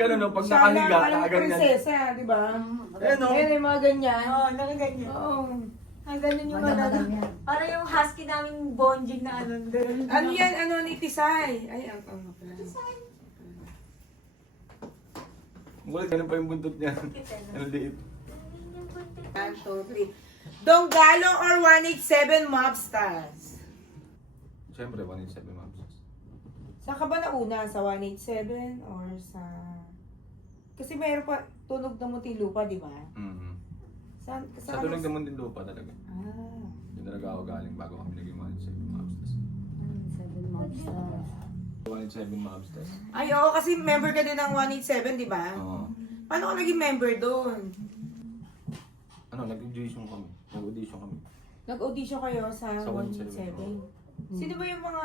gano'n, no? Pag Sana, nakahiga, parang nakaganyan. prinsesa, di ba? Eh, no? Ayan, yung mga ganyan. Oo, nakaganyan. Oo. Ang ganun yung Madam, ano. madam yan. Parang yung husky namin bonjing na ano. Ganun. Ano yan? Ano ni Tisay? Ay, ang pala. Wala, ganun pa yung buntot niya. Ang liit. 1, 2, 3. Donggalo or 187 Mobstars? Siyempre, 187 ma'am. Saan ka ba nauna? Sa 187 or sa... Kasi mayroon pa tunog na Muntinlupa, di ba? Mm-hmm. Saan? Sa tunog naman din lupa talaga. Ah. Doon talaga ako galing bago kami naging 187 mobsters. 7 mobsters. 187 mobsters. Ay, oo, kasi member ka din ng 187, di ba? Oo. Paano ka naging member doon? Ano, nag-audition kami. Nag-audition kami. Nag-audition kayo sa Sa 187? 187. Sino ba yung mga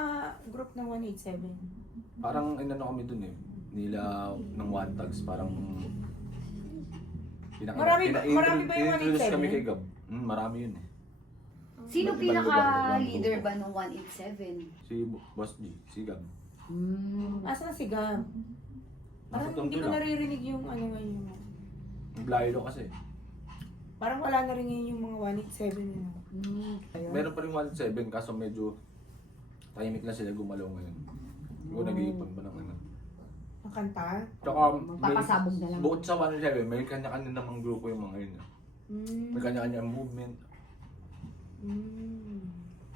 group ng 187? Parang inano kami dun eh. Nila ng one tags. Parang... Marami ba yung in-introduce 187? kami kay Gab. Marami yun eh. Sino Ibang pinaka-leader lugar. ba nung 187? Si Boss G, si Gab. Asan si Gab? Parang Nasa hindi ko Tondo lang. naririnig yung ano ngayon. Naglaylo kasi. Parang wala na rin ngayon yung mga 187 yun. Meron pa rin 187 kaso medyo tahimik na sila gumalaw ngayon. Siguro nag-iipon ba ng ano. Ang kanta? Tsaka Papasabog na lang. bukod sa 187, may kanya-kanya namang grupo yung mga yun. Mm. May kanya-kanya movement. Mm.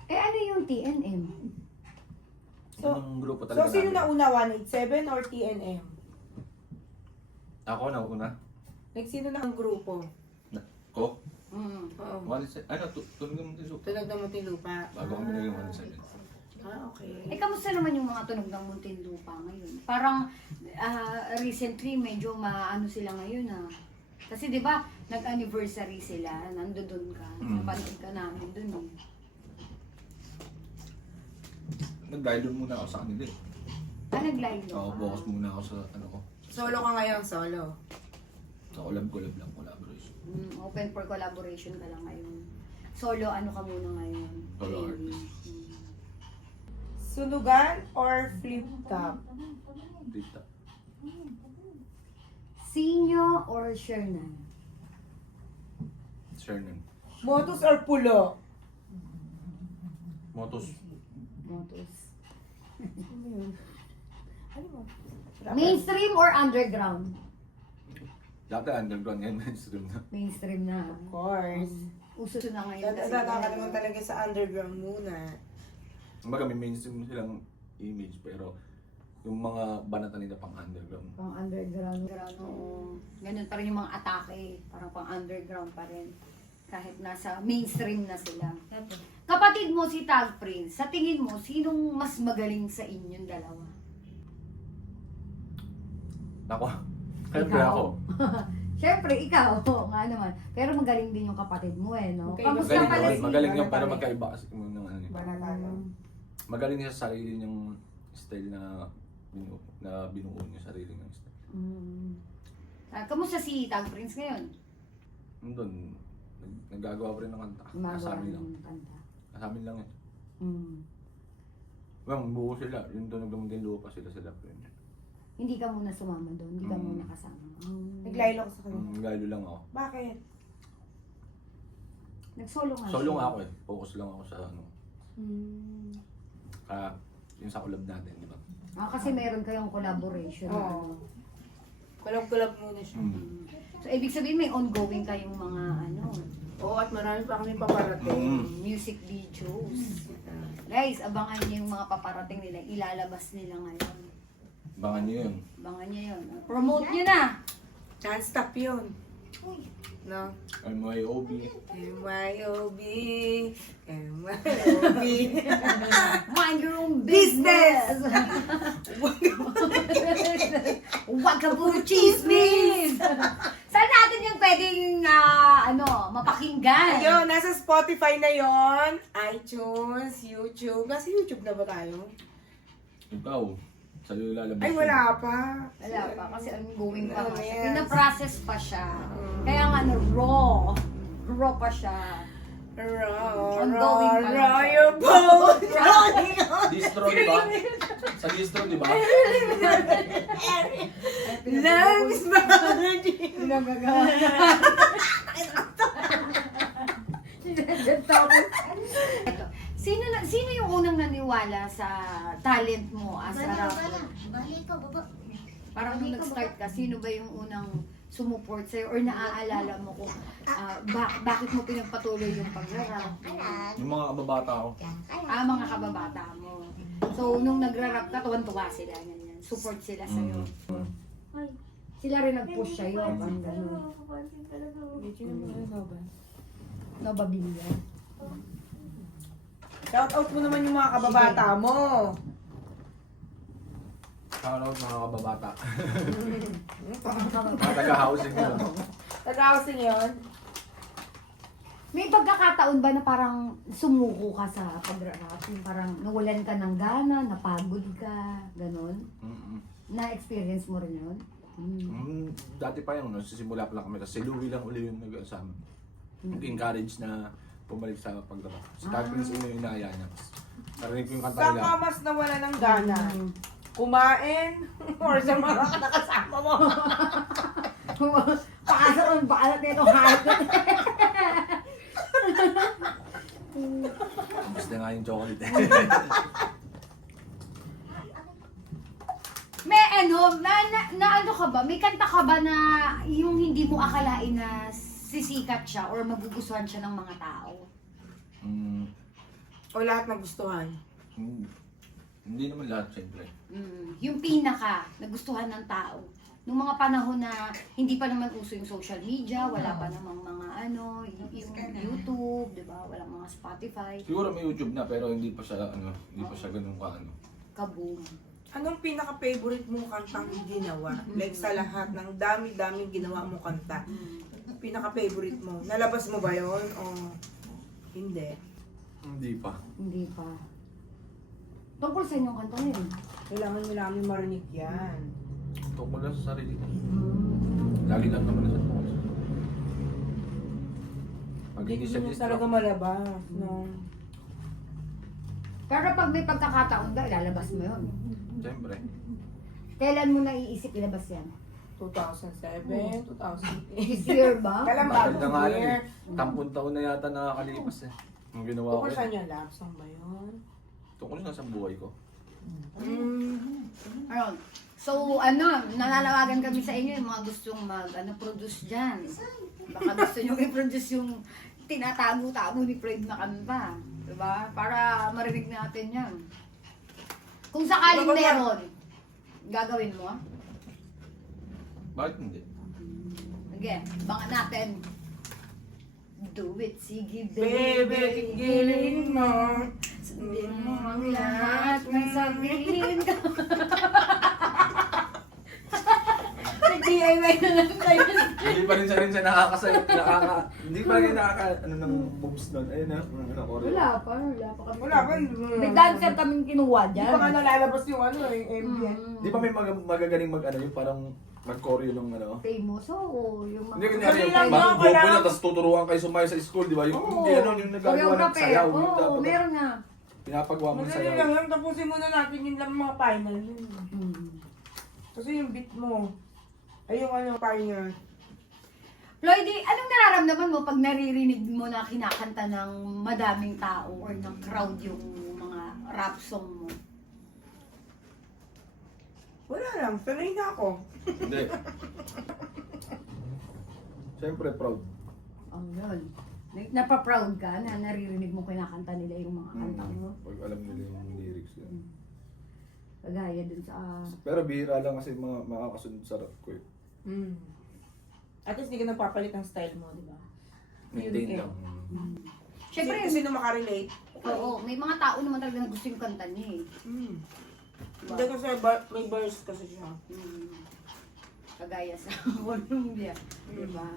Eh ano yung TNM? So- Anong grupo So, talaga sino namin? nauna? 187 or TNM? Ako na una. Like, sino na ang grupo? Ko? Oo. 187. Ano, tunog naman din lupa. Tunog ng Muntinlupa. Bago kami naging 187. Okay. Eh, kamusta naman yung mga tunog ng Muntinlupa ngayon? Parang recently medyo maano sila ngayon Kasi di ba nag-anniversary sila, nandoon ka, napanood ka namin dun eh. Nag-guide muna ako sa kanila eh. Nag-live Oo, focus muna ako sa ano ko. Solo ka ngayon, solo. Sa collab lang, collaboration. Open for collaboration ka lang ngayon. Solo ano ka muna ngayon? Solo Really? artist. Sunugan or flip top? Dita. Sinyo or Shernan? Shernan. Motos or pulo? Motos. Motos. Ano yun? Ano mo? Mainstream or underground? Dati underground yan, mainstream na. Mainstream na. Of course. Uso na ngayon. kasi Dadaan ka naman talaga sa underground muna. Kumbaga may mainstream silang image pero yung mga banatan nila pang underground. Pang underground. Oo. Ganun pa rin yung mga atake. Parang pang underground pa rin. Kahit nasa mainstream na sila. Kapatid mo si Tag Prince, sa tingin mo, sinong mas magaling sa inyong dalawa? Ako. Siyempre ako. Siyempre, ikaw. Oo nga naman. Pero magaling din yung kapatid mo no? Okay, Kamusta Magaling pala yun, si... magaling yun pero Banatane. magkaiba kasi kung ng ano. Banatano. Magaling niya sa sarili niyang style na binuo niya sarili niyang style. Kamusta si Tag Prince ngayon? Nandun, naggagawa pa rin ng kanta. Kasamin lang. kanta. Kasamin lang yun. Mm. Well, buo sila. Yung tunog naman din lupa sila sa rin. Hindi ka muna sumama doon, hindi ka muna kasama. Naglaylo ka sa kanila. Galo lang ako. Bakit? Nag-solo nga Solo siya. nga ako eh. Focus lang ako sa ano. Yung sa collab natin, di ba? Kasi meron kayong collaboration. Oo. Kulab-kulab muna siya. So, ibig sabihin may ongoing kayong mga Oo, at marami pa kami paparating. music videos. Guys, abangan niyo yung mga paparating nila. Ilalabas nila ngayon. Bangan niyo yun. Abangan niyo yun. Promote niyo na! Can't stop yun. No? MYOB. MYOB. MYOB. Mind your own business! Wagaboo chismis! Saan natin yung pwedeng mapakinggan? Ayun, nasa Spotify na yon, iTunes, YouTube. Nasa YouTube na ba tayo? Ikaw, sa'yo lalabas. Ay, yun. wala pa. Wala pa, kasi ongoing pa nga siya. Yes. Pina-process pa siya. Kaya nga raw. Raw pa siya. Ongoing pa lang. Your boat. Distro, di ba? Sa distro, di ba? Loves Energy! Nagagawa. Ito. Sino yung unang naniwala sa talent mo as a rapper? Balik ka, baba. Parang nung nag-start ka, sino ba yung unang sumuport sa'yo or naaalala mo kung bakit mo pinagpatuloy yung pag-rap? Yung mga kababata ko. Mga kababata mo. So, nung nagra-rap ka, tuwan-tuwa sila. Ganyan. Support sila sa'yo. Sila rin nag-push sa'yo. Ang gano'n. Nababili yan. Shout out mo naman yung mga kababata mo. Shoutout mga kababata. Mga taga-housing ko. Taga-housing yun. May pagkakataon ba na parang sumuko ka sa pag-rap? Yung parang nawalan ka ng gana, napagod ka, gano'n? Na-experience mo rin yun? Dati pa yung nagsisimula pa lang kami kasi si Louie lang uli yung sa amin. Nag-encourage na bumalik sa pagdama. Si Tag Prince yung inaaya niya. Narinig ko yung kanta Saan nila. ka mas nawala ng gana? Kumain? Or sa mga nakasama mo? Paasa ang balat nito hype. Gusto nga yung chocolate. May na ano ka ba? May kanta ka ba na yung hindi mo akalain na sisikat siya or magugustuhan siya ng mga tao? O lahat nagustuhan? Hindi naman lahat, siyempre. Yung pinaka nagustuhan ng tao. Nung mga panahon na hindi pa naman uso yung social media, wala pa namang mga yung YouTube, di ba? Walang mga Spotify. Siguro may YouTube na pero hindi pa siya ganun Kaboom. Anong pinaka-favorite mong kantang ginawa? Like sa lahat ng dami-daming ginawa mong kanta. Pinaka-favorite mo? Nalabas mo ba yon o hindi? Hindi pa. Hindi pa. Tungkol sa inyong kanta na yun. Kailangan mo namin marinig yan. Tungkol lang sa sarili ko. Lagi lang naman nasa tungkol sa sarili. Hindi mo Mag-initiative talaga malabas, no? Pero pag may pagkakataon ka, ilalabas mo yun. Siyempre. Kailan mo naiisip ilabas yan? 2007, 2008. This year ba? Kailan Bakit bago na nga lang year? eh. 10 taon na yata nakakalipas eh. Yung ginawa ko Tungkol eh. saan yung love song ba yun? Tungkol nga sa buhay ko. Ayun. So, nananawagan kami sa inyo yung mga gustong produce dyan. Baka gusto nyo i-produce yung tinatago-tago ni Floyd na kanta. Diba? Para marinig natin yan. Kung sakaling meron, gagawin mo? Bakit hindi? Again, baka natin. Do it, sige Baby, gigilin mo. Sundin mo ang lahat ng sabihin ko. Nag-DIY na lang tayo. Hindi pa rin siya hindi pa rin ng moves nun. Ayun na, Wala pa kami. Wala ba? May dancer kaming kinuha Di dyan. pa nga nalalabas yung yung MBN. Di ba may magagaling yung parang mag-choreo ng Famous, oo. Yung Hindi mga... kunyari yung Dali lang yun, mag-grupo kailangan- na tapos tuturuan kayo sumayo sa school, di ba? Yung Oo. hindi yung nagagawa ng Choreographer. sayaw. Yung Oo, dapat meron na. pinapagawa mo ng Madali sayaw. lang yun, tapusin muna natin yung lang mga final yun. Kasi yung beat mo, ay yung final. Floydy, anong nararamdaman mo pag naririnig mo na kinakanta ng madaming tao or ng crowd yung mga rap song mo? Wala lang, sanay na ako. Hindi. Siyempre proud. Oh, yun. Napaproud ka na naririnig mo kinakanta nila yung mga kanta mo. Pag alam nila yung lyrics yun. Kagaya dun sa... Pero bihira lang kasi mga makakasunod sa rap ko eh. At least hindi ka nagpapalit ng style mo, di ba? Maintain Yun, lang. Siyempre, Kasi sino makarelate? oo, may mga tao naman talaga na gusto yung kanta niya eh. Hindi kasi may verse kasi siya. Kagaya sa Columbia. Diba?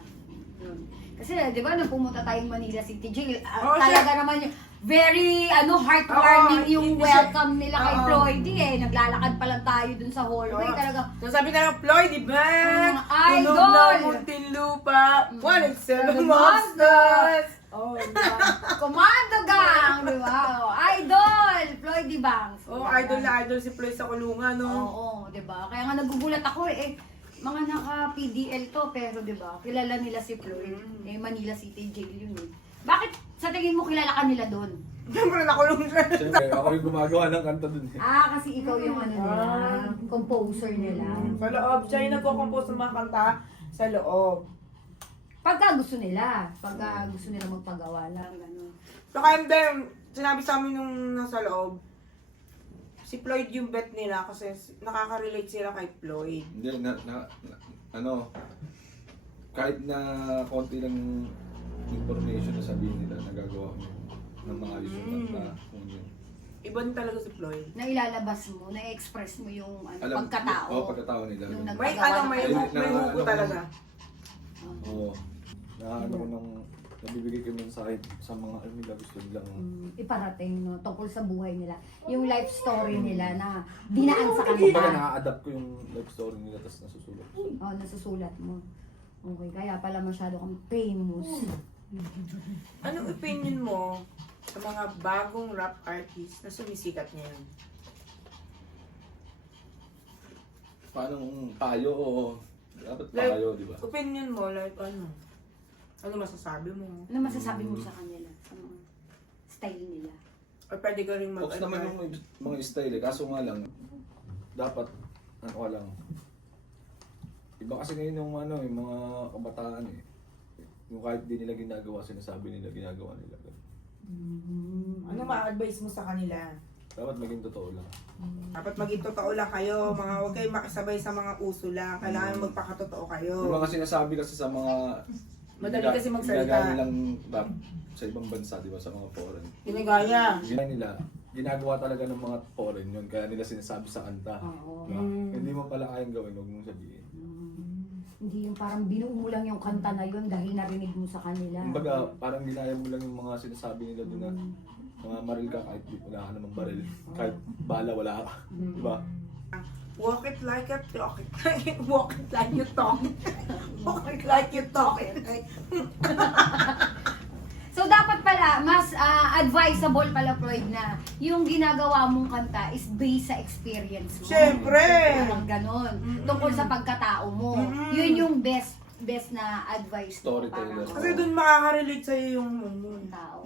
Yun. Kasi di ba nung pumunta tayong Manila City Jail, Oo, talaga naman yung very heartwarming Oo, yung hindi welcome nila kay Oo. Floydy eh. Naglalakad pa lang tayo dun sa hallway. Oo. Talaga, So sabi na nga, Floyd, di ba? Idol! Tunog ng Muntinlupa, 187 Monsters! Oh, di ba? Commando Gang! Di ba? Oh, Idol! Floydy Banks. Oh, idol na idol si Floyd sa kulungan, no? Oo, di ba? Kaya nga nagugulat ako eh. mga naka-PDL to, pero di ba, kilala nila si Floyd. Eh, Manila City Jail yun eh. Bakit sa tingin mo kilala ka nila doon? Siyempre nakulong siya. Siyempre, ako yung gumagawa ng kanta dun eh. Ah, kasi ikaw yung ano nila, composer nila. Sa loob, siya yung nagko-compose ng mga kanta sa loob. Pagka gusto nila magpagawa lang, gano'n. Saka hindi, sinabi sa amin nung nasa loob, si Floyd yung bet nila kasi nakaka-relate sila kay Floyd. Hindi, ano, kahit na konti lang information na sabihin nila, nagagawa ko ng mga ayos yung kanta. Kung yun. Iba din talaga si Floyd. Na ilalabas mo, na-express mo yung Alam, pagkatao. Oo, pagkatao nila. Nung Yun. May Pagawa may ng- may hugo ano- talaga. Oo. Na ano ko nung nabibigay ko mensahe sa mga ano nila gusto nilang Iparating no, tungkol sa buhay nila. Yung life story nila na dinaan sa kumbaga kanila. na-adapt ko yung life story nila tapos nasusulat. Oh, nasusulat mo. Okay, kaya pala masyado kang famous. Anong opinion mo sa mga bagong rap artist na sumisikat ngayon? Paano payo o dapat Like, payo, di ba? Opinion mo, like ano? Ano masasabi mo? Ano masasabi mo sa kanila? Sa mga style nila? O pwede ka rin Focus naman yung mga style eh. Kaso nga lang, dapat, ano ka lang, iba kasi ngayon yung ano, yung mga kabataan eh. Yung kahit di nila ginagawa, sinasabi nila, ginagawa nila. Ano ma-advise mo sa kanila? Dapat maging totoo lang. Dapat maging totoo lang kayo. Mga huwag kayong makisabay sa mga uso lang. Kailangan magpakatotoo kayo. Yung mga sinasabi kasi sa mga Madali kasi magsalita. ginagawa nilang rap sa ibang bansa, di ba? Sa mga foreign. Ginagaya. Ginagawa nila, ginagawa talaga ng mga foreign yun, kaya nila sinasabi sa kanta. Oo. Diba? Hindi mo pala kayang gawin, huwag mong sabihin. Hindi yung parang binuo mo lang yung kanta na yun dahil narinig mo sa kanila. Kumbaga, parang ginaya mo lang yung mga sinasabi nila doon na mga maril ka kahit di wala ka namang baril. Kahit bala, wala ka. Diba? Walk it like you talk it. Walk it like you talk it. Walk it like you talk it. So dapat pala, mas advisable pala Floyd na yung ginagawa mong kanta is based sa experience mo. Siyempre! Parang ganon. Tungkol sa pagkatao mo. Yun yung best na advice mo. Storyteller. Parang, Kasi doon makaka-relate sa'yo yung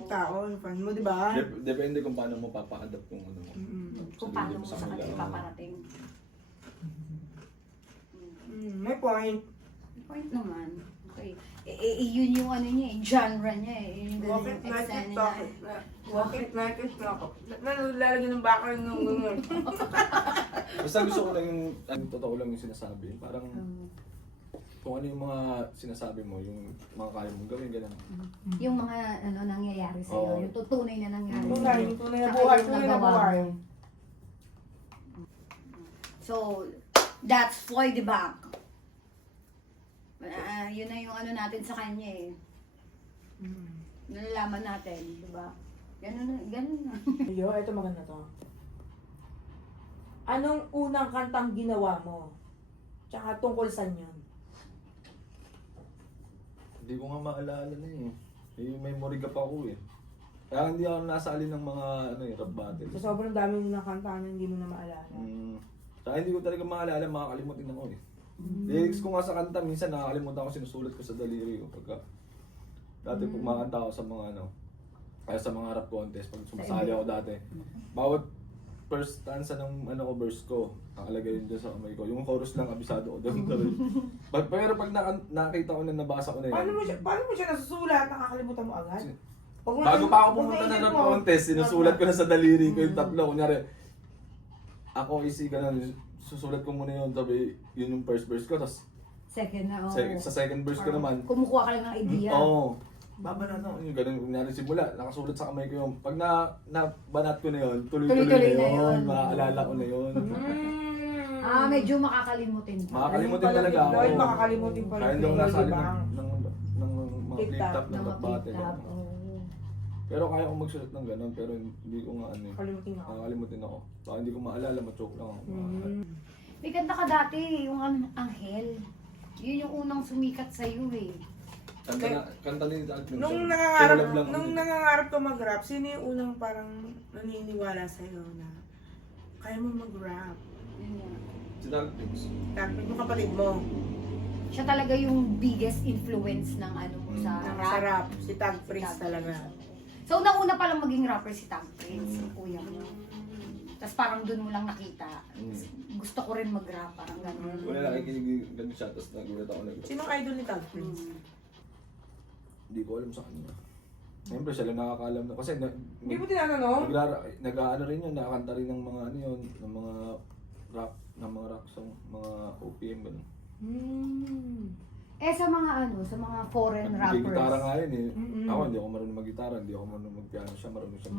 tao. yung fan mo, di ba? Depende kung paano mo papa-adapt yung ano mo. Kung paano mo sa kanila paparating. May point. Point naman. Okay. Yun yung ano niya eh, genre niya eh. Yung Walk ganun it yung like eksena you niya. talk it. Walk it like you talk it. Nalalagyan ng bakal ng ganyan. Basta gusto ko lang yung, totoo lang yung sinasabi. Parang, kung ano yung mga sinasabi mo, yung mga kaya mong gawin, gano'n. Yung mga ano nangyayari sa'yo, Oo. yung tunay na nangyari. Tunay na Saka buhay, yung tunay na nagawa buhay. mo. So, that's Floyd Bank. Yun na yung ano natin sa kanya eh. Nalalaman natin, di ba? Ganun na. Yo, ito maganda to. Anong unang kantang ginawa mo? Tsaka tungkol saan yun? Hindi ko nga maalala na eh. May memory ka pa ako eh. Kaya hindi ako nasali ng mga ano, rap battle. So, sobrang dami mo na kanta na hindi mo na maalala. Saka hindi ko talaga maalala, makakalimutin ako eh. Lyrics ko nga sa kanta, minsan nakakalimutan ko, sinusulat ko sa daliri ko. Pagka, dati pumakanta ako sa mga ano, kaya sa mga rap contest, pag sumasali ako dati. Bawat first stanza ng ano ko, verse ko, nakalagay yun dyan sa kamay ko. Yung chorus lang, abisado ko doon. Pero pag nakita ko na, nabasa ko na Paano yan. mo siya nasusulat? Nakakalimutan mo agad? Bago pa ako pumunta na rap contest, sinusulat ko na sa daliri ko yung tatlo. Kunyari, ako isi ganun, susulat ko muna yun, sabi, yun yung first verse ko, tapos Second na, sa second verse ko naman, kumukuha ka lang ng idea. oo, babanat ako, yung ganun, kunyari simula, nakasulat sa kamay ko yun, pag nabanat ko na yun, tuloy-tuloy Tuloy-tuloy na na yun, yun. maaalala ko na yun. Medyo makakalimutin pa. Makakalimutin talaga ako. Dahil makakalimutin pa Kaya rin. hindi ako nasali Diba? ng mga Flip-top, flip-top ng Ng rap battle. flip-top, ganun. oo. Pero kaya ko magsulat ng ganun, pero hindi ko nga ano eh. Kalimutin ako. Nakakalimutin ako. Baka hindi ko maalala, ma-choke lang ako. May kanta ka dati, yung Anghel. Yun yung unang sumikat sa'yo eh. Kanta ni Dad Prince. Nung nangangarap ka mag-rap, sino yung unang parang naniniwala sa'yo na kaya mo mag-rap? Yun yan. Si Tag Prince. Tapos yung kapatid mo, Siya talaga yung biggest influence ng ano mo sa ang rap. sarap. Si Tag Prince Tag talaga. So, nauna pa lang maging rapper si Tag Prince, yung kuya mo. Tapos parang dun mo lang nakita. Gusto ko rin mag-rap, parang gano'n. Wala nakikinig ganun siya, tapos nagulat ako nag Sinong idol ni Tag Prince? Hindi ko alam sa kanya. Siyempre siya lang nakakaalam na. Kasi Hindi mo tinatanong? nag-ano rin yun, nakakanta rin ng mga ano yun, ng mga rock song, mga OPM gano'n. Eh, sa mga ano, sa mga foreign Nag-gitara rappers. nga yun eh. Mm-mm. Ako hindi ako marunong mag-gitara, hindi ako marunong mag-piano siya, marunong siya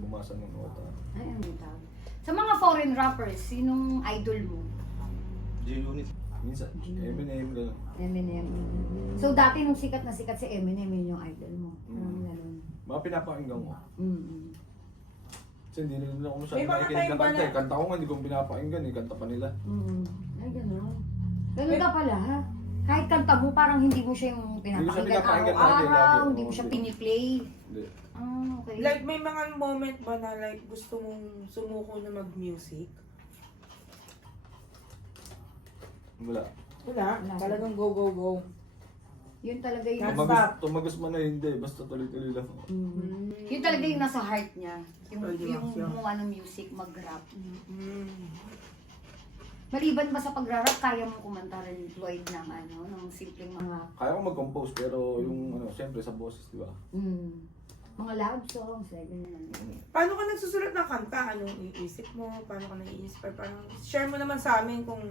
bumasa ng nota. Ay, ano tawag? Sa mga foreign rappers, sinong idol mo? G-Unit. Minsan, Eminem, gano'n. Eminem. So, dati nung sikat na sikat si Eminem, yun yung idol mo. Parang gano'n. Mga pinapakinggan ko. Mm-mm. Kasi hindi rin ako masyadong May mga nakikinig time ng ba kanta na- eh. Kanta ko nga, hindi ko pinapakinggan eh. Kanta pa nila. Mm. Ay, gano'n. Gano'n ka pala, ha? Kahit kanta mo, parang hindi mo siya yung Hindi ko siya pinapakinggan pinapakinggan lagi, araw-araw, lagi. hindi mo Oo, siya hindi. piniplay. Hindi. Ah, okay. Like, may mga moment ba na like gusto mong sumuko na mag-music? Wala. Wala. Wala. Talagang go, go, go. Yun talaga yung... That's Tumagas man na hindi, basta tuloy-tuloy lang. Mm. Yun talaga yung nasa heart niya. Yung, Pwede yung mag-rap. gumawa ng music, mag-rap. Mm. Maliban ba sa pag-rap, kaya mo kumanta rin, Lloyd, ng ano, ng simpleng mga... Kaya ko mag-compose, pero yung ano, siyempre sa boses, di ba? Mga love songs, like ganyan. Paano ka nagsusulat ng kanta? Anong iisip mo? Paano ka nai-inspire? Parang share mo naman sa amin kung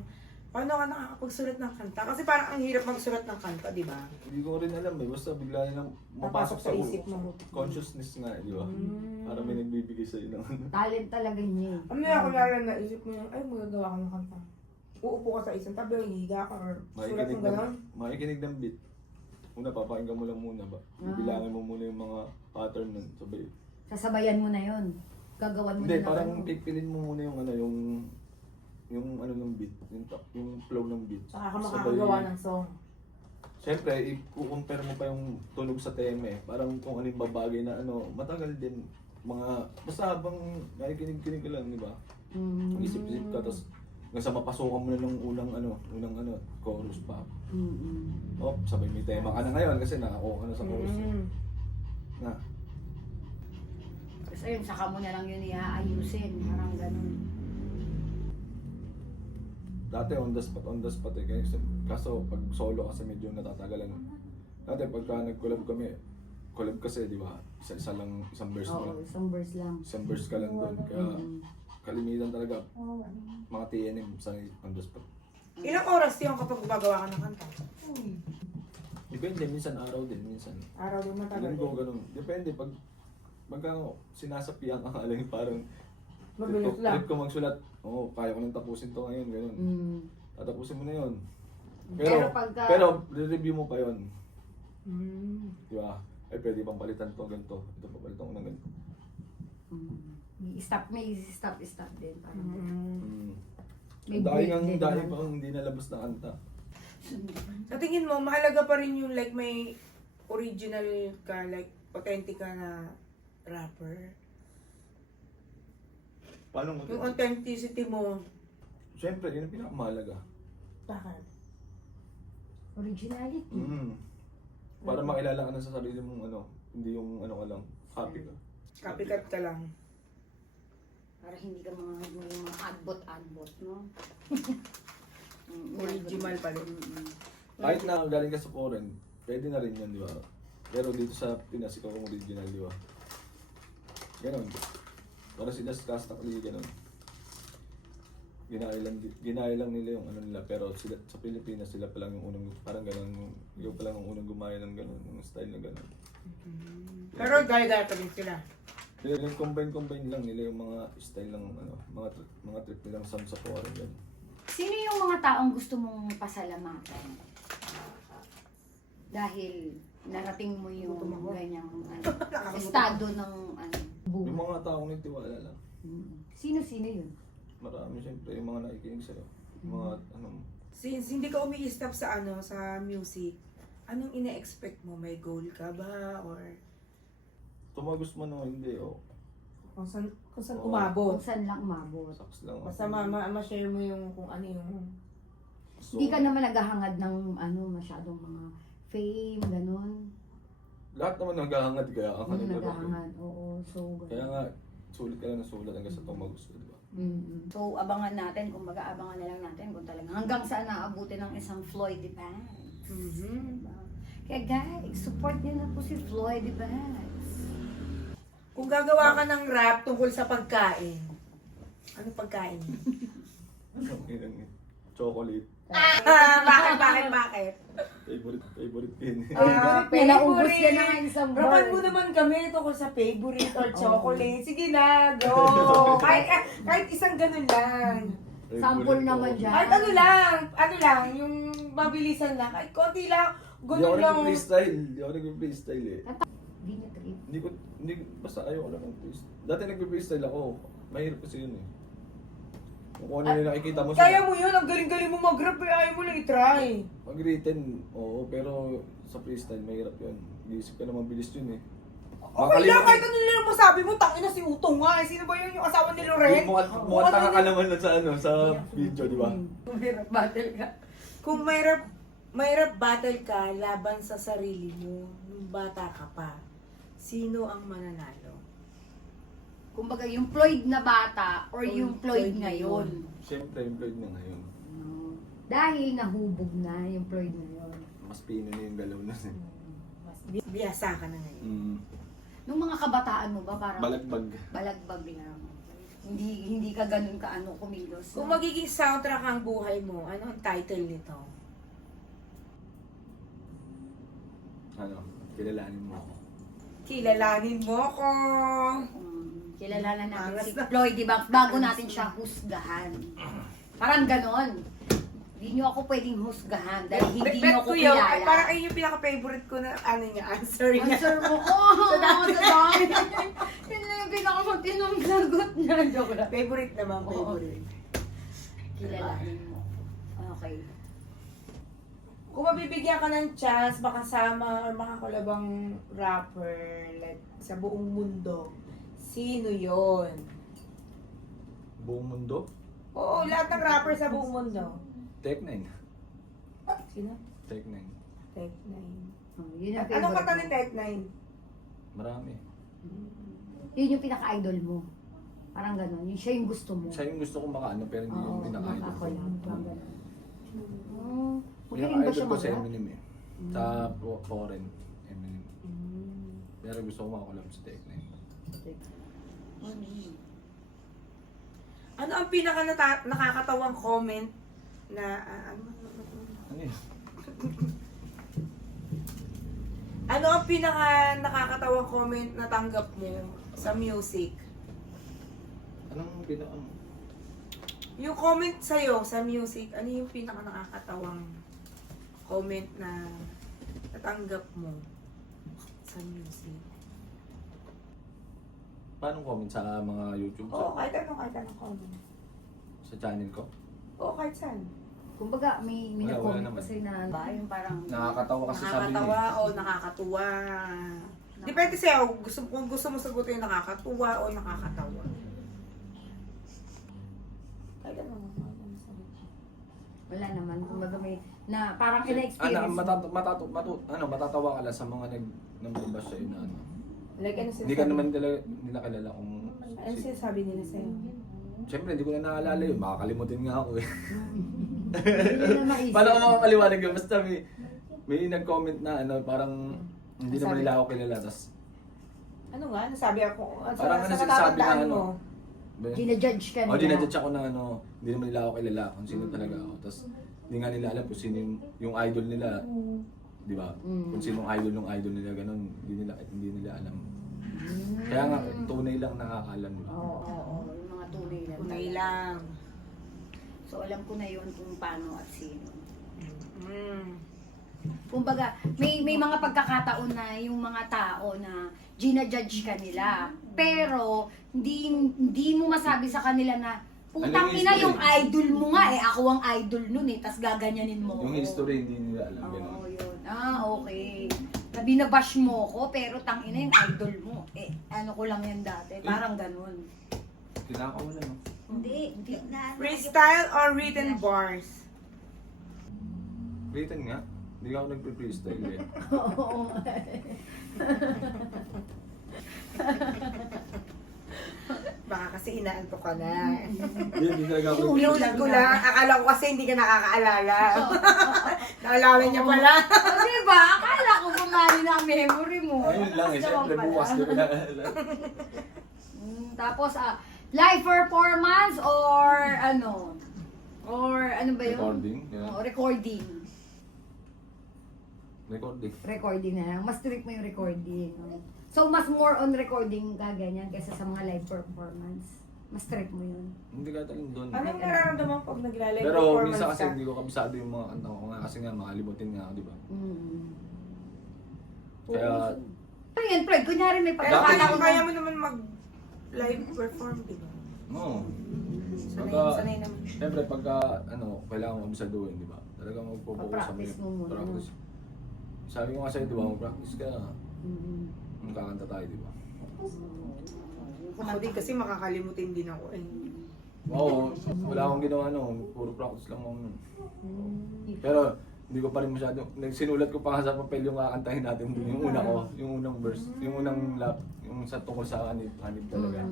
paano ka nakakapagsulat ng kanta. Kasi parang ang hirap magsulat ng kanta, di ba? Hindi ko rin alam eh, basta bigla nilang mapasok sa isip mo. consciousness nga, di ba? Para may nagbibigay sa'yo ng ano. Talent talaga niya eh. Ano na kunyari naisip mo yung, ay magagawa ka ng kanta. Uupo ka sa isang tabi, hihiga ka, or sulat mo gano'n. Makikinig ng beat. Una, papakinggan mo lang muna ba? Bibilangin mo muna yung mga pattern nun, sabay. Sasabayan mo na yun. Gagawan mo Hindi, na parang ano. pipilin mo muna yung ano, yung ano ng beat, yung flow ng beat. Saka ka makakagawa ng song. Siyempre, i-compare mo pa yung tunog sa tema eh. Parang kung ano yung babagay na ano, matagal din. Basta habang nakikinig-kinig ka lang, di ba? Isip-isip ka, tapos hanggang sa mapasukan mo na ng unang chorus pa. Oh, sabay may tema ka na ngayon kasi nakakuha ka na sa chorus. Na, Tapos ayun, saka mo na lang yun iaayusin. Parang ganun. dati on the spot eh. Kaso pag solo kasi medyo natatagalan. Dati pagka nag-collab kami, collab kasi di ba? Isa-isa lang, isang verse mo Oo, lang. isang verse lang. Isang verse ka lang doon. Kaya kalimitan talaga mga TNM sa on the spot. Ilang oras yun kapag gumagawa ka ng kanta? Depende, minsan araw din, minsan. Araw din matagal. Linggo, ganun. Depende, pagka sinasapian ka nga lang, parang Mabilis lang. trip ko magsulat, kaya ko nang tapusin to ngayon, ganun. Tatapusin mo na yun. Pero pagka- pero re-review mo pa yun. Di ba? Ay, pwede bang palitan to, ganito. Ito pa palitan ko ng ganito. May stop din. Parang May Dahil break din dahil naman. pang hindi nalabas na kanta. Sa tingin mo, mahalaga pa rin yung like may original ka, like authentic ka na rapper. Paano mo? Yung authenticity mo, Siyempre, yun ang pinakamahalaga. bakit? Originality. Para makilala ka na sa sarili mong hindi yung ka lang, copy ka. Copycat ka lang. Para hindi ka mga adbot, no? Original pa rin. Kahit na galing ka sa foreign, pwede na rin yan, di ba? Pero dito sa Pinas, ikaw ang original, di ba? Ganon. Para sila sa Kastakli, ganon. Ginaya lang nila yung nila, pero sila, sa Pilipinas, sila pa lang yung unang, parang ganon, ikaw pa lang yung unang gumaya ng ganon, ng style na ganon. Pero gaya-gaya pa rin sila. Kaya combine lang nila yung mga style ng mga trip nilang sa foreign, ganon. Sino yung mga taong gusto mong pasalamatan? Dahil narating mo yung ganyang estado ng buhay. Yung mga taong nagtiwala lang. Sino-sino yun? Marami siyempre, yung mga nakikinig sa'yo. Mga Since hindi ka umi-stop sa sa music, anong ina-expect mo? May goal ka ba? Or tumagos man o hindi, Kung saan umabot. Kung saan lang umabot. Saks lang. Basta ma-share mo yung kung ano yung... So, Hindi ka naman naghahangad ng masyadong mga fame, ganun. lahat naman naghahangad kaya ang kanila. Naghahangad, oo. So, Kaya ganun. nga, sulit ka lang na sulit hanggang sa itong magusto, di ba? Mm-mm. So, abangan natin, kung abangan na lang natin kung talagang hanggang saan naabutin ng isang Floyd Evans. Mhm. Kaya guys, support niyo na po si Floyd Evans. Kung gagawa ka ng rap tungkol sa pagkain, ano pagkain? Chocolate. Bakit? Favorite din. Pinaubos yan na nga isang bar. Rapan mo naman kami tungkol sa favorite or chocolate. Sige na, go! kahit isang ganun lang. Sample naman dyan. Kahit ano lang, yung mabilisan lang. Kahit konti lang, Hindi ako ganun lang. nag-freestyle. Hindi ako nag-freestyle eh. Hindi niya trip. Basta ayaw ko lang ng-freestyle. Dati nag-freestyle ako. Mahirap kasi yun eh. Kung ano yung nakikita mo Kaya mo yun, ang galing-galing mo mag-rap, eh, ayaw mo lang i-try. Mag-written, oo, pero sa freestyle, mahirap yun. Iisip ka na mabilis yun eh. Okay lang, kahit ano lang masabi mo, tangina si Utong nga. Sino ba yun yung asawa ni Loren? Mukhang tanga ka naman sa sa video, di ba? Kung may rap battle ka. Kung may rap battle ka laban sa sarili mo, nung bata ka pa, sino ang mananalo? Kumbaga, yung Floyd na bata or yung Floyd ngayon. Siyempre, employed na ngayon. Dahil nahubog na yung Floyd ngayon. Mas pino na yung galaw na eh. Biyasa ka na ngayon. Nung mga kabataan mo ba, parang Balagbag. balagbag lang. Hindi ka ganun ka kumilos. Kung magiging soundtrack ang buhay mo, ano ang title nito? Ano, kilalanin mo ako. Kilalanin mo ko. Kilala natin Angas si na. Floyd, di ba? Bago natin siya husgahan. Parang ganon. Hindi nyo ako pwedeng husgahan dahil hindi nyo ako kilala. Parang ayun yung pinaka-favorite ko na ano niya, answer niya. Answer mo ko! Sa dami! Yun lang yung pinakamatinong sagot niya. Joke lang. Favorite naman, Oo. favorite. Kilalanin mo. Okay. Kung mabibigyan ka ng chance, makasama or makakulabang rapper like sa buong mundo, sino yon? Buong mundo? Oo, lahat ng rapper sa buong mundo. Tech9. Sino? Tech9. Tech9. Yun ang Anong favorite kanta ni mo. Tech9? Marami. Yun yung pinaka-idol mo. Parang ganon. Yun siya yung gusto mo. Siya yung gusto kong makaano, pero hindi yung pinaka-idol ko. makakulab. Parang ganon. Magaling ba Pinaka-idol siya ko sa mag-rap? Eminem eh. Sa foreign, Eminem. Pero gusto ko makakulab sa Tech9. Ano ang pinaka nakakatawang comment na Ano yun? ano ang pinaka nakakatawang comment na tanggap mo sa music? Anong pinaka... Yung comment sa'yo sa music, ano yung pinaka nakakatawang comment na natanggap mo sa music? Paano comment sa mga YouTube? Oo, kahit anong comment. Sa channel ko? Oo, kahit saan. Kumbaga, may Wala na-comment naman. kasi na ba, yung parang... Nakakatawa kasi sabi Nakakatawa niya. o nakakatuwa. Depende sa'yo, kung gusto mo sagutin nakakatuwa o nakakatawa. Kahit ano. Wala naman. Kumbaga may... Na parang ina-experience. Matatawa ka lang sa mga nambabas sa'yo na ano. Like, ano Hindi ka naman nila kilala kung... Ano sinasabi nila sa'yo? Siyempre, hindi ko na naalala yun. Makakalimutin nga ako eh. Hindi na maisip. Paano ko makapaliwanag yun? Basta may nag-comment na ano, parang hindi naman Sabi? nila ako kilala. Tapos, Ano nga? Nasabi ako. Parang ano sa sinasabi na natatandaan ano? mo. Ginajudge ka nila. dinajudge ako na ano, hindi naman nila ako kilala kung sino talaga ako. Tapos, hindi nga nila alam kung sino yung idol nila. Di ba? Kung sino yung idol nila, ganun. Hindi nila alam. Kaya nga, tunay lang nakakalam. Oo, yung mga tunay lang. Kunay talaga. lang. So alam ko na yun kung paano at sino. Kumbaga, may mga pagkakataon na yung mga tao na ginajudge ka nila. Pero, hindi mo masabi sa kanila na, putang Ano yung ina history? yung idol mo nga eh. Ako ang idol nun eh. Tas gaganyanin mo. Yung ako." history, hindi nila alam. Oo, Ganun. yun. Okay. na binabash mo ko, pero tangina yung idol mo. Eh, ano ko lang yan dati. Parang ganun. Kinakaw na, no? Hindi na. Freestyle or written bars? Written nga. Hindi ka ako nagpe-freestyle eh. Oo. Baka kasi inaanto ka na. Hindi talaga ako. Inulit ko lang. Akala ko kasi hindi ka nakakaalala. Naalala niya pala. O, diba? Akala ko bumali na ang memory mo. Ayun lang eh. Siyempre Pala. bukas di ko na. Tapos, live performance or ano? Or ano ba yun? Recording? Yeah. Oo, recording. Recording. Recording na lang. Mas trip mo yung recording. So, mas more on recording ka ganyan kaysa sa mga live performance. Mas trip mo yun. Hindi ka taling doon. Anong nararamdaman pag naglalay Pero performance minsan kasi ka? hindi ko kabisado yung mga kanta ko nga kasi nga makalimutin nga ako, di ba? Kaya, Ano yan, Fred? Kunyari may Pero Dati- kaya mo naman mag-live perform, di ba? no. Sanay naman. Siyempre pagka, kailangan mo abisaduhin, di ba? Talagang magpo-focus sa Pa-practice mo muna, practice. Sabi ko nga sa'yo, di ba? Mag-practice ka. Magkakanta tayo, di ba? Ako din kasi makakalimutin din ako eh. Oo, wala akong ginawa puro practice lang ako nun. Pero, hindi ko pa rin masyado, sinulat ko pa nga sa papel yung kakantahin natin dun, yung una ko, yung unang verse, yung unang lap, yung sa tungkol sa hanip talaga.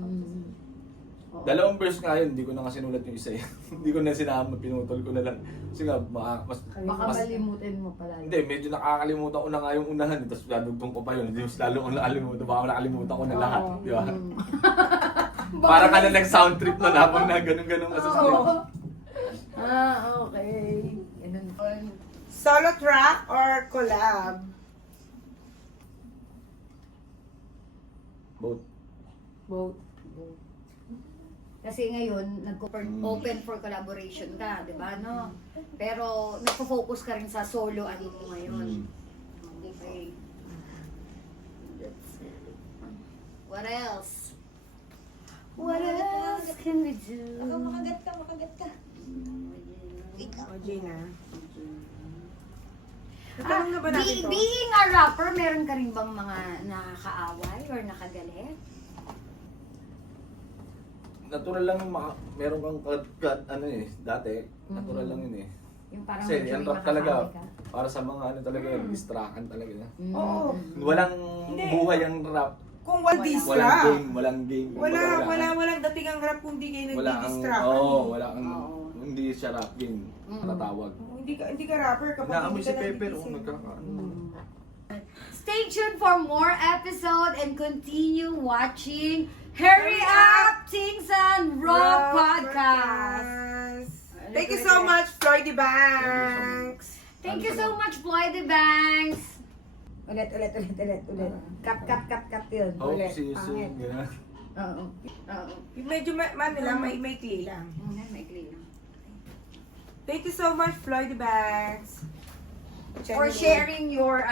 Dalawang verse nga yun, hindi ko na nga sinulat yung isa eh. Hindi ko na sinama, pinutol ko na lang. Kasi nga, mas, Baka malimutin mo pala. hindi, medyo nakakalimutan ko na nga yung unahan, tapos dadugtong ko pa yun, hindi mas lalo kong nakalimutan, baka nakalimutan ko na lahat, di ba? Para ka na nag-sound trip na habang na ganun-ganun kasi sa Okay. Ganun po. Solo track or collab? Both. Both. Kasi ngayon, open for collaboration ka, di ba, no? Pero, nagpo-focus ka rin sa solo ano mo ngayon. Okay. What else? What else can we do? Makagat ka. O, Gina. Natanong na ba natin to? Being a rapper, meron ka rin bang mga nakakaaway or nakagalit? Natural lang yung meron kang dati, natural lang yun eh. Yung parang Kasi medyo yung may rap talaga, makakaaway ka? para sa mga talaga, distractan talaga. Oo. Walang Hindi. buhay ang rap. Kung walang diss Walang rap. game, walang game. Walang dating ang rap kung di kayo Wala ang, nagdi-distract. wala ang, Oo. hindi siya rap game, natatawag. Hindi ka rapper kapag Naamoy hindi si ka Pepper, nagdi-diss eh. nagkakaano. Stay tuned for more episode and continue watching Hurry Up Things and Raw Podcast. Thank you so much, Floydie Banks. Thank you so much, Floydie Banks. Ulit. Cut yun. Hope Ulit. see you soon. Pangit. Ganun. Oo. Yung medyo may clear lang. May clear. Thank you so much, Floydie Banks. For sharing your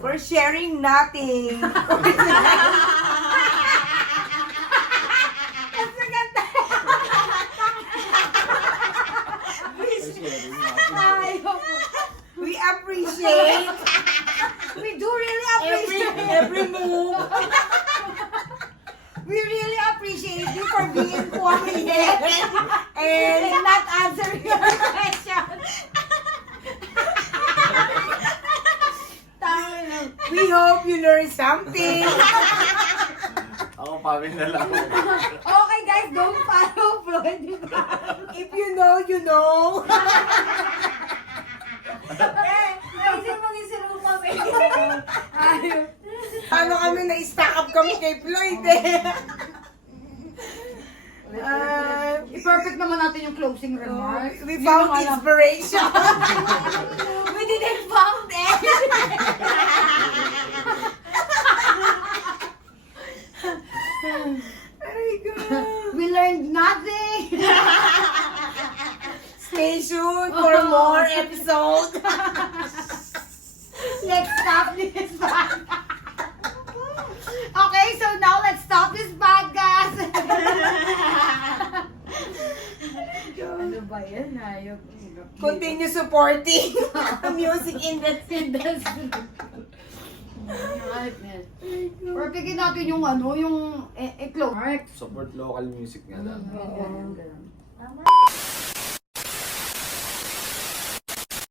For sharing nothing. We appreciate We do really appreciate every move. We really appreciate you for being quiet and not answering your questions. We hope you learn something. Ako pamil na lang. Okay guys, don't follow Floyd. If you know, you know. Naisip mo isiro kami. Ayun. Ano kami na-stack up kami kay Floyd eh. I-perfect naman natin yung closing remarks. We found inspiration. We didn't found anything. Ay, God. We learned nothing. Stay tuned for more episodes. Let's stop this podcast. Okay, so now let's stop this podcast. Ano ba Ayan na, yung... Continue supporting music industry. Or bigyan natin yung ano, yung close. Support local music nga lang. Ganun.